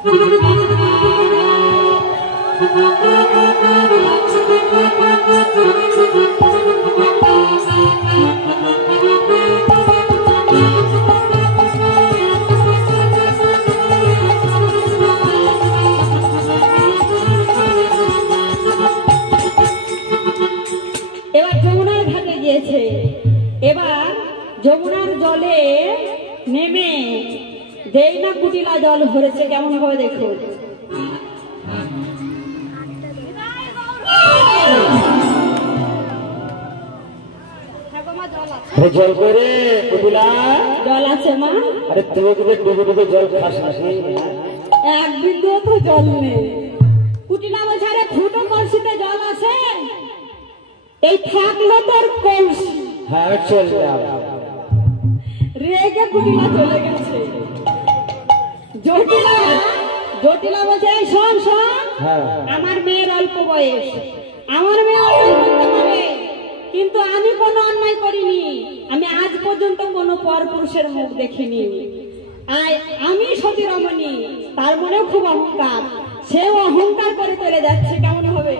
এবার যমুনার ঘাটে গিয়েছে। এবার যমুনার জলে নেমে যেই না কুটিলা জল ভরেছে কেমন ভাবে দেখুন। জল করে কুটিলা জল আছে মা। আরে তুমি ডুবে ডুবে জল খাস নাকি? এক বিন্দু তো জল নেই। কুটিলা বাজারে ফুটো কলসিতে জল আছে, এই থাকলো তোর কলসি। হ্যাঁ চল রেগে কুটিলা চলে গেছে। জটিলা জটিলা বলছে শোন শোন, আমার মেয়ের অল্প বয়স, আমার মেয়ে অন্যায় করতে পারে, কিন্তু আমি কোনো অন্যায় করিনি। আমি আজ পর্যন্ত কোনো পরপুরুষের মুখ দেখিনি। আমি সতী রমণী, তার মনেও খুব অহংকার, সেও অহংকার করে চলে যাচ্ছে। কেমন হবে?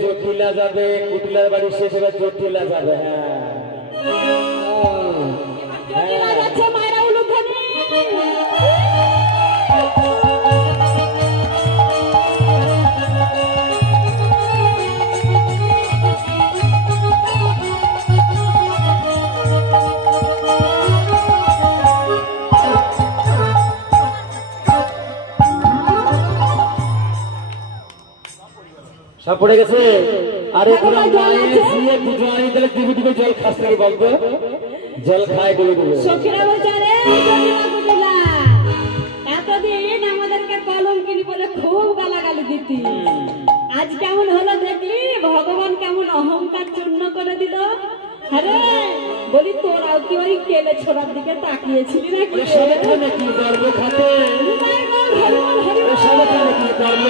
জটিলা যাবে কুটিলার বাড়ি শেষ হবে, জটিলা যাবে। জটিলা যাচ্ছে মায়েরা উলুখানি। সব পড়ে গেছে। আরে তোরা মায়ের শুয়ে পুজো আনি তাহলে দিবি দিবি জল খাস নাকি বলতো? জল খায় বলে দেবে। সখীরা বলছে রে জটিলা, এতদিন আমাদেরকে কলঙ্কিনী বলে খুব গালাগালি দিতি, আজ কেমন হলো দেখলি? ভগবান কেমন অহংকার চূর্ণ করে দিল। আরে বলি তোরাও কি ওই কেলে ছোড়ার দিকে তাকিয়েছিলি নাকি? সবে খানে কি গর্ব খাতে, সবে খানে কি গর্ব